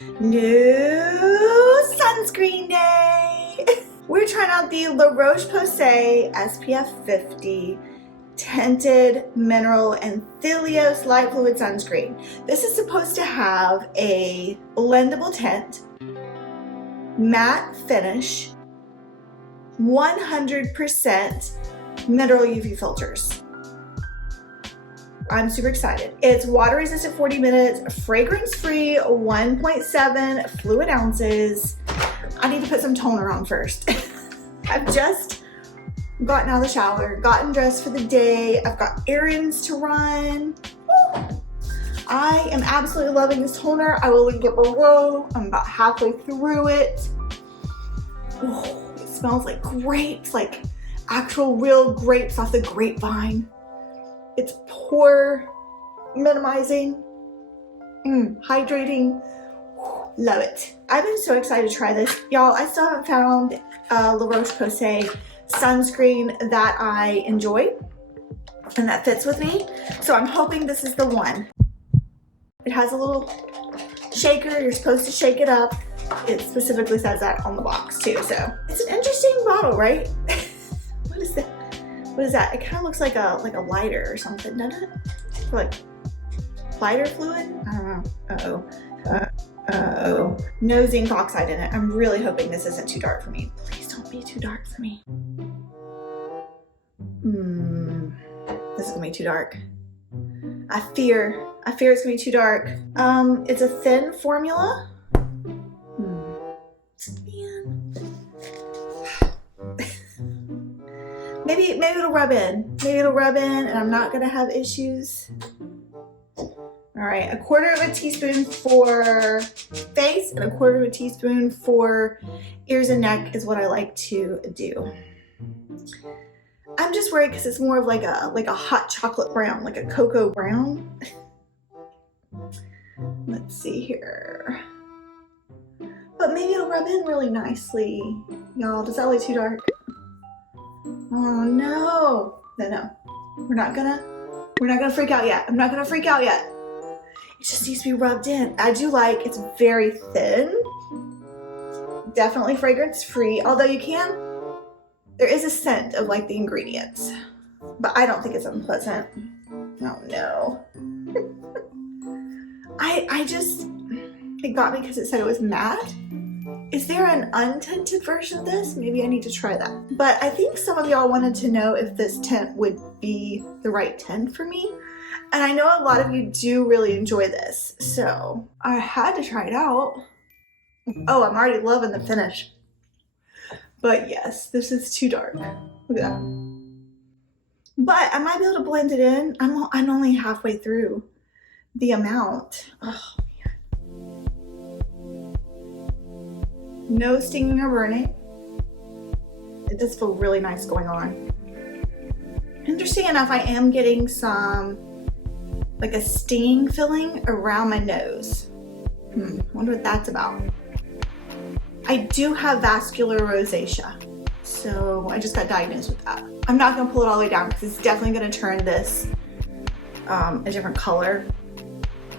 New sunscreen day! We're trying out the LaRoche Posay SPF50 Tinted Mineral Anthelios Light Fluid Sunscreen. This is supposed to have a blendable tint, matte finish, 100% mineral UV filters. I'm super excited. It's water resistant 40 minutes, fragrance free, 1.7 fluid ounces. I need to put some toner on first. I've just gotten out of the shower, gotten dressed for the day. I've got errands to run. Woo. I am absolutely loving this toner. I will link it below. I'm about halfway through it. Ooh, it smells like grapes, like actual real grapes off the grapevine. It's pore minimizing, hydrating. Love it. I've been so excited to try this. Y'all, I still haven't found LaRoche Posay sunscreen that I enjoy and that fits with me. So I'm hoping this is the one. It has a little shaker. You're supposed to shake it up. It specifically says that on the box too. So it's an interesting bottle, right? What is that? What is that? It kind of looks like a lighter or something, doesn't it? Like lighter fluid? I don't know. Uh-oh. No zinc oxide in it. I'm really hoping this isn't too dark for me. Please don't be too dark for me. This is gonna be too dark. I fear it's gonna be too dark. It's a thin formula. Maybe it'll rub in. Maybe it'll rub in and I'm not gonna have issues. All right, 1/4 teaspoon for face and 1/4 teaspoon for ears and neck is what I like to do. I'm just worried because it's more of like a hot chocolate brown, like a cocoa brown. Let's see here. But maybe it'll rub in really nicely. Y'all, does that look too dark? Oh no. No. We're not gonna freak out yet. I'm not gonna freak out yet. It just needs to be rubbed in. I do like, it's very thin. Definitely fragrance free, although there is a scent of like the ingredients, but I don't think it's unpleasant. Oh no. It got me because it said it was matte. Is there an untinted version of this? Maybe I need to try that. But I think some of y'all wanted to know if this tint would be the right tint for me. And I know a lot of you do really enjoy this, so I had to try it out. Oh, I'm already loving the finish. But yes, this is too dark. Look at that. But I might be able to blend it in. I'm only halfway through the amount. Oh man. No stinging or burning. It does feel really nice going on. Interesting enough, I am getting some like a stinging feeling around my nose. Wonder what that's about. I do have vascular rosacea, so I just got diagnosed with that. I'm not gonna pull it all the way down because it's definitely gonna turn this a different color.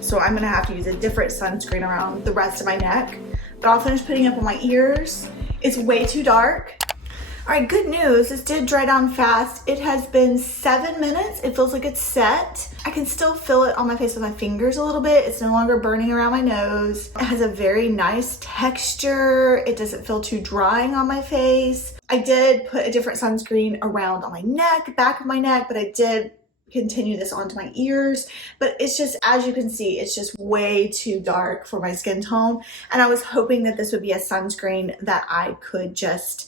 So I'm gonna have to use a different sunscreen around the rest of my neck, but I'll finish putting it up on my ears. It's way too dark. All right, good news, this did dry down fast. It has been 7 minutes. It feels like it's set. I can still feel it on my face with my fingers a little bit. It's no longer burning around my nose. It has a very nice texture. It doesn't feel too drying on my face. I did put a different sunscreen around on my neck, back of my neck, but I did continue this onto my ears. But it's just, as you can see, it's just way too dark for my skin tone. And I was hoping that this would be a sunscreen that I could just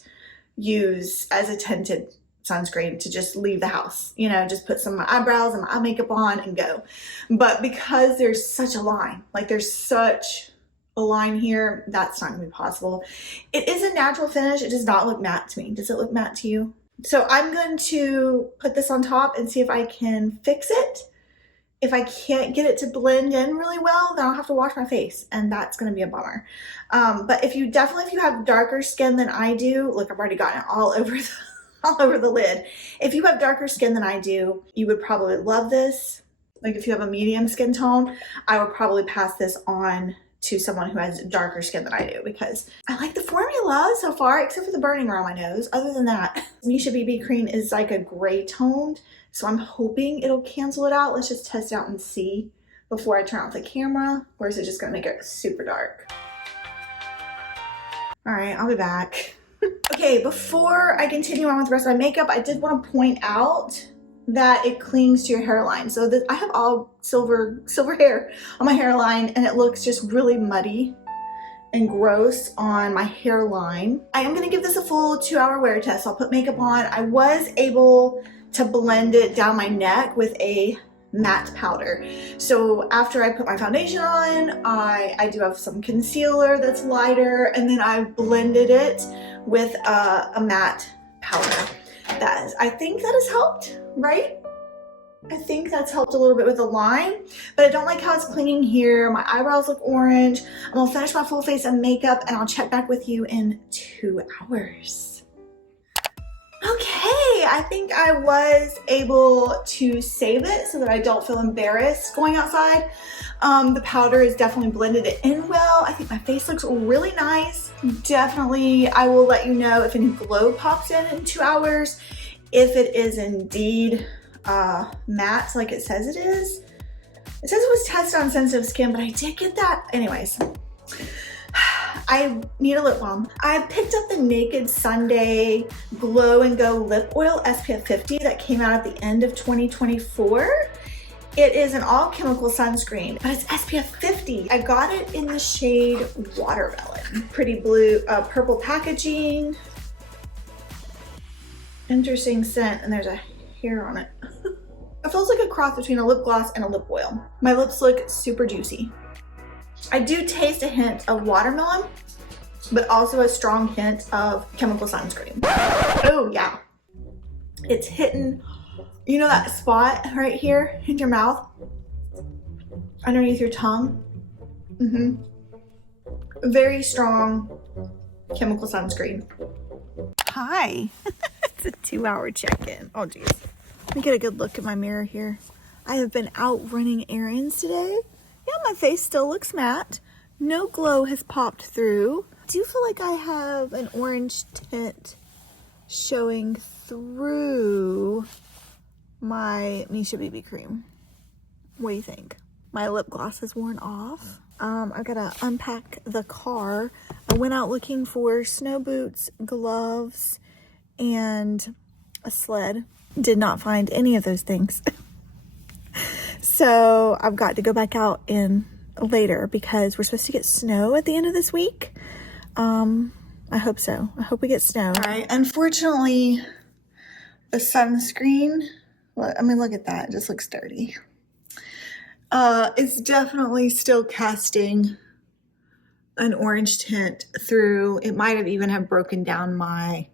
use as a tinted sunscreen to just leave the house, you know, just put some of my eyebrows and my eye makeup on and go. But because there's such a line, like there's such a line here, that's not gonna be possible. It is a natural finish. It does not look matte to me. Does it look matte to you? So I'm going to put this on top and see if I can fix it. If I can't get it to blend in really well, then I'll have to wash my face, and that's gonna be a bummer. But if you have darker skin than I do, look, I've already gotten it all over the lid. If you have darker skin than I do, you would probably love this. Like if you have a medium skin tone, I would probably pass this on to someone who has darker skin than I do, because I like the formula so far, except for the burning around my nose. Other than that, Misha BB cream is like a gray toned, so I'm hoping it'll cancel it out. Let's just test it out and see before I turn off the camera, or is it just gonna make it super dark? All right, I'll be back. Okay, before I continue on with the rest of my makeup, I did want to point out that it clings to your hairline. So I have all silver hair on my hairline, and it looks just really muddy and gross on my hairline. I am going to give this a full 2-hour wear test. I'll put makeup on. I was able to blend it down my neck with a matte powder. So after I put my foundation on, I do have some concealer that's lighter, and then I blended it with a matte powder. I think that has helped, right? I think that's helped a little bit with the line, but I don't like how it's clinging here. My eyebrows look orange. I'm gonna finish my full face of makeup, and I'll check back with you in 2 hours. Okay, I think I was able to save it so that I don't feel embarrassed going outside. The powder is definitely blended it in well. I think my face looks really nice. Definitely, I will let you know if any glow pops in 2 hours. If it is indeed matte like it says it is. It says it was tested on sensitive skin, but I did get that. Anyways, I need a lip balm. I picked up the Naked Sunday Glow and Go Lip Oil SPF50 that came out at the end of 2024. It is an all chemical sunscreen, but it's SPF50. I got it in the shade Watermelon. Pretty blue, purple packaging. Interesting scent, and there's a hair on it. It feels like a cross between a lip gloss and a lip oil. My lips look super juicy. I do taste a hint of watermelon, but also a strong hint of chemical sunscreen. Oh yeah, it's hitting, you know that spot right here in your mouth, underneath your tongue? Very strong chemical sunscreen. Hi, it's a 2-hour check-in. Oh geez, let me get a good look at my mirror here. I have been out running errands today. Yeah, my face still looks matte. No glow has popped through. I do feel like I have an orange tint showing through my Misha BB cream. What do you think? My lip gloss is worn off. I've got to unpack the car. I went out looking for snow boots, gloves, and a sled. Did not find any of those things. So I've got to go back out in later because we're supposed to get snow at the end of this week. I hope so. I hope we get snow. All right, unfortunately, the sunscreen, well, I mean, look at that. It just looks dirty. It's definitely still casting an orange tint through. It might have even have broken down my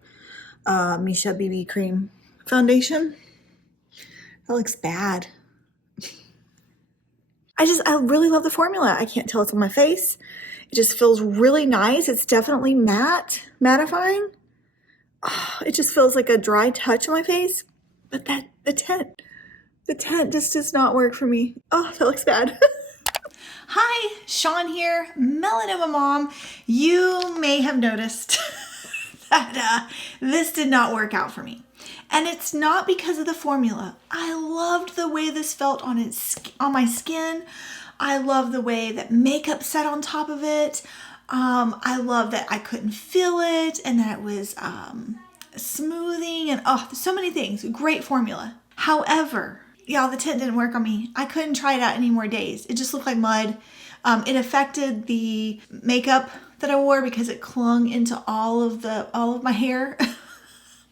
Misha BB cream foundation. That looks bad. I really love the formula. I can't tell it's on my face. It just feels really nice. It's definitely mattifying. Oh, it just feels like a dry touch on my face. But the tint just does not work for me. Oh, that looks bad. Hi, Sean here, Melanoma Mom. You may have noticed that this did not work out for me. And it's not because of the formula. I loved the way this felt on my skin. I love the way that makeup sat on top of it. I love that I couldn't feel it and that it was smoothing and so many things. Great formula. However, y'all, the tint didn't work on me. I couldn't try it out any more days. It just looked like mud. It affected the makeup that I wore because it clung into all of my hair.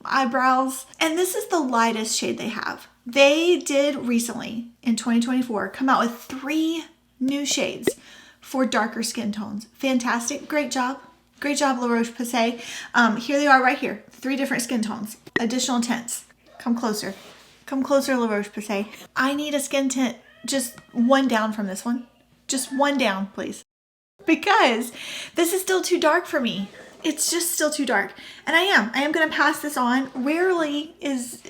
Eyebrows. And this is the lightest shade they have. They did recently in 2024 come out with 3 new shades for darker skin tones. Fantastic. Great job. Great job, LaRoche Posay. Here they are right here. 3 different skin tones. Additional tints. Come closer. Come closer, LaRoche Posay. I need a skin tint just one down from this one. Just one down, please. Because this is still too dark for me. It's just still too dark. And I am going to pass this on. Rarely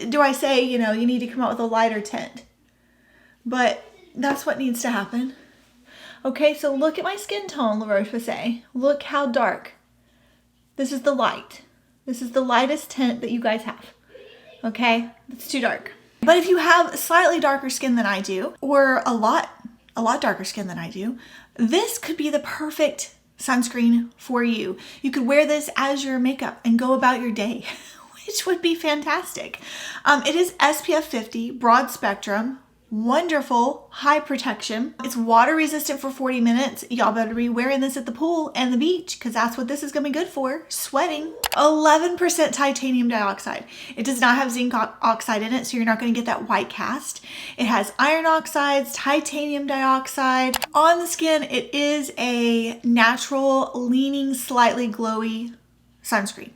do I say, you need to come out with a lighter tint. But that's what needs to happen. Okay, so look at my skin tone, LaRoche Posay. Look how dark. This is the light. This is the lightest tint that you guys have. Okay, it's too dark. But if you have slightly darker skin than I do, or a lot darker skin than I do, this could be the perfect sunscreen for you. You could wear this as your makeup and go about your day, which would be fantastic. It is SPF 50, broad spectrum, wonderful, high protection. It's water resistant for 40 minutes. Y'all better be wearing this at the pool and the beach because that's what this is gonna be good for, sweating. 11% titanium dioxide. It does not have zinc oxide in it, so you're not gonna get that white cast. It has iron oxides, titanium dioxide. On the skin, it is a natural, leaning, slightly glowy sunscreen.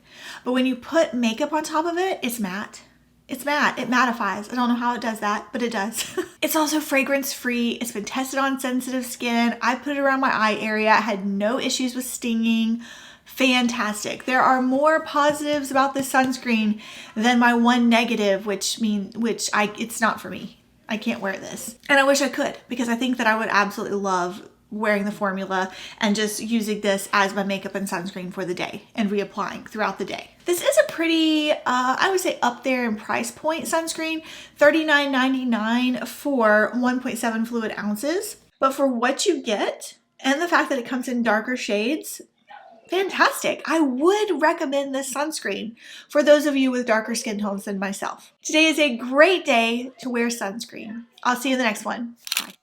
But when you put makeup on top of it, it's matte. It's matte. It mattifies. I don't know how it does that, but it does. It's also fragrance free. It's been tested on sensitive skin. I put it around my eye area. I had no issues with stinging. Fantastic. There are more positives about this sunscreen than my one negative, it's not for me. I can't wear this. And I wish I could, because I think that I would absolutely love wearing the formula and just using this as my makeup and sunscreen for the day and reapplying throughout the day. This is a pretty, I would say up there in price point sunscreen, $39.99 for 1.7 fluid ounces. But for what you get and the fact that it comes in darker shades, fantastic. I would recommend this sunscreen for those of you with darker skin tones than myself. Today is a great day to wear sunscreen. I'll see you in the next one. Bye.